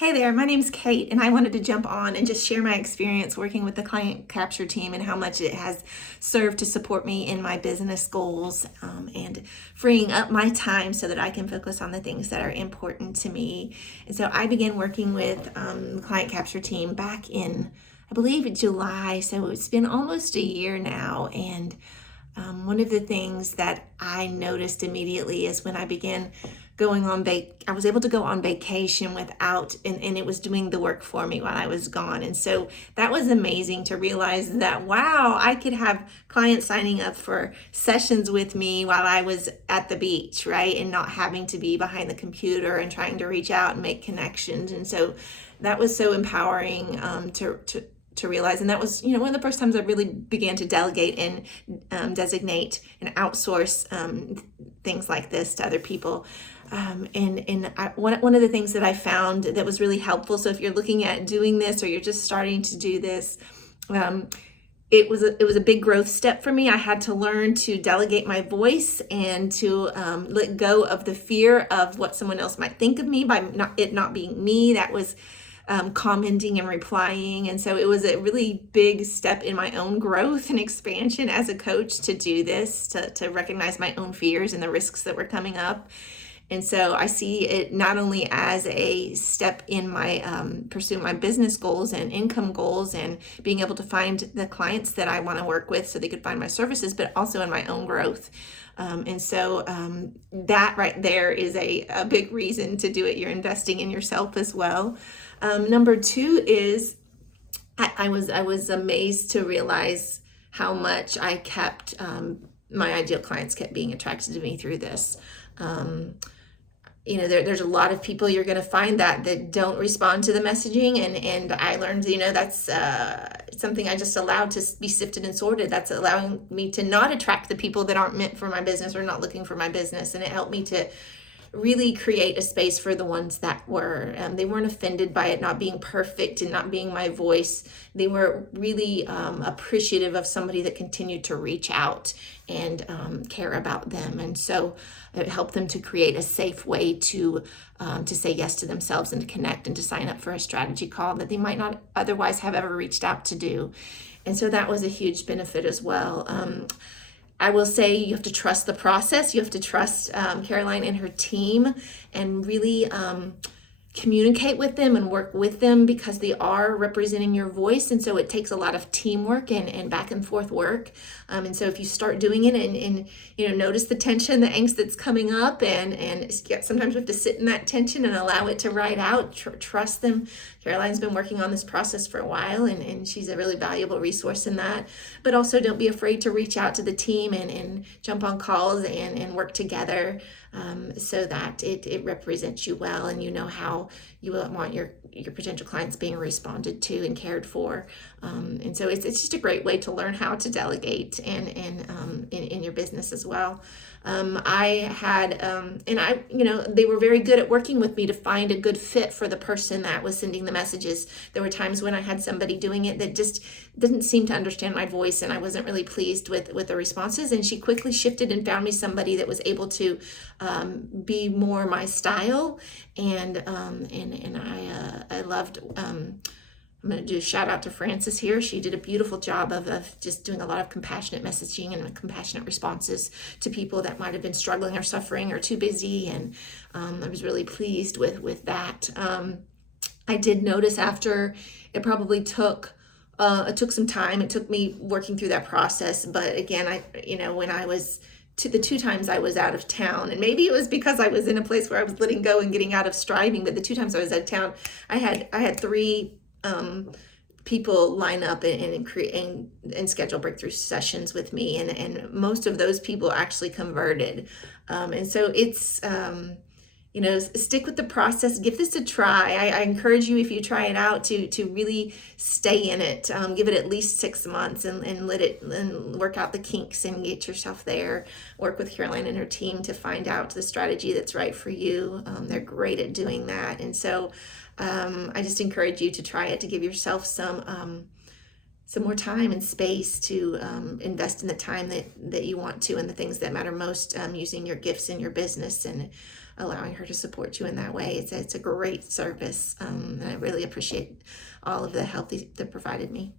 Hey there, my name's Kate, and I wanted to jump on and just share my experience working with the client capture team and how much it has served to support me in my business goals and freeing up my time so that I can focus on the things that are important to me. And so I began working with the client capture team back in, I believe, July. So it's been almost a year now. And one of the things that I noticed immediately is when I began going on I was able to go on vacation without, and it was doing the work for me while I was gone. And so that was amazing to realize that, wow, I could have clients signing up for sessions with me while I was at the beach, right? And not having to be behind the computer and trying to reach out and make connections. And so that was so empowering to realize. And that was, one of the first times I really began to delegate and designate and outsource things like this to other people. One of the things that I found that was really helpful, so if you're looking at doing this or you're just starting to do this, it was a big growth step for me. I had to learn to delegate my voice and to let go of the fear of what someone else might think of me by not being me. That was commenting and replying. And so it was a really big step in my own growth and expansion as a coach to do this, to recognize my own fears and the risks that were coming up. And so I see it not only as a step in my pursuing my business goals and income goals and being able to find the clients that I want to work with so they could find my services, but also in my own growth. That right there is a big reason to do it. You're investing in yourself as well. Number two is I was amazed to realize how much I kept my ideal clients kept being attracted to me through this. There's a lot of people you're going to find that don't respond to the messaging, and I learned, that's something I just allowed to be sifted and sorted. That's allowing me to not attract the people that aren't meant for my business or not looking for my business, and it helped me to really create a space for the ones that were, they weren't offended by it not being perfect and not being my voice. They were really appreciative of somebody that continued to reach out and care about them. And so it helped them to create a safe way to say yes to themselves and to connect and to sign up for a strategy call that they might not otherwise have ever reached out to do. And so that was a huge benefit as well. I will say you have to trust the process. You have to trust Caroline and her team and really communicate with them and work with them because they are representing your voice. And so it takes a lot of teamwork and back and forth work. And so if you start doing it and notice the tension, the angst that's coming up and sometimes we have to sit in that tension and allow it to ride out, trust them. Caroline's been working on this process for a while and she's a really valuable resource in that. But also don't be afraid to reach out to the team and jump on calls and work together so that it represents you well and you know how you want your potential clients being responded to and cared for. And so it's just a great way to learn how to delegate and in your business as well. I had, they were very good at working with me to find a good fit for the person that was sending the messages. There were times when I had somebody doing it that just didn't seem to understand my voice and I wasn't really pleased with the responses. And she quickly shifted and found me somebody that was able to be more my style. And I loved, I'm going to do a shout out to Frances here. She did a beautiful job of just doing a lot of compassionate messaging and compassionate responses to people that might have been struggling or suffering or too busy. And I was really pleased with that. I did notice after it probably took some time. It took me working through that process. But again, when I was the two times I was out of town, and maybe it was because I was in a place where I was letting go and getting out of striving, but the two times I was out of town, I had three people line up and create and schedule breakthrough sessions with me, and most of those people actually converted. And so it's stick with the process. Give this a try. I encourage you, if you try it out, to really stay in it. Give it at least 6 months and let it and work out the kinks and get yourself there. Work with Caroline and her team to find out the strategy that's right for you. They're great at doing that. And so I just encourage you to try it, to give yourself some more time and space to invest in the time that you want to and the things that matter most, using your gifts in your business. And allowing her to support you in that way. It's a great service, and I really appreciate all of the help they provided me.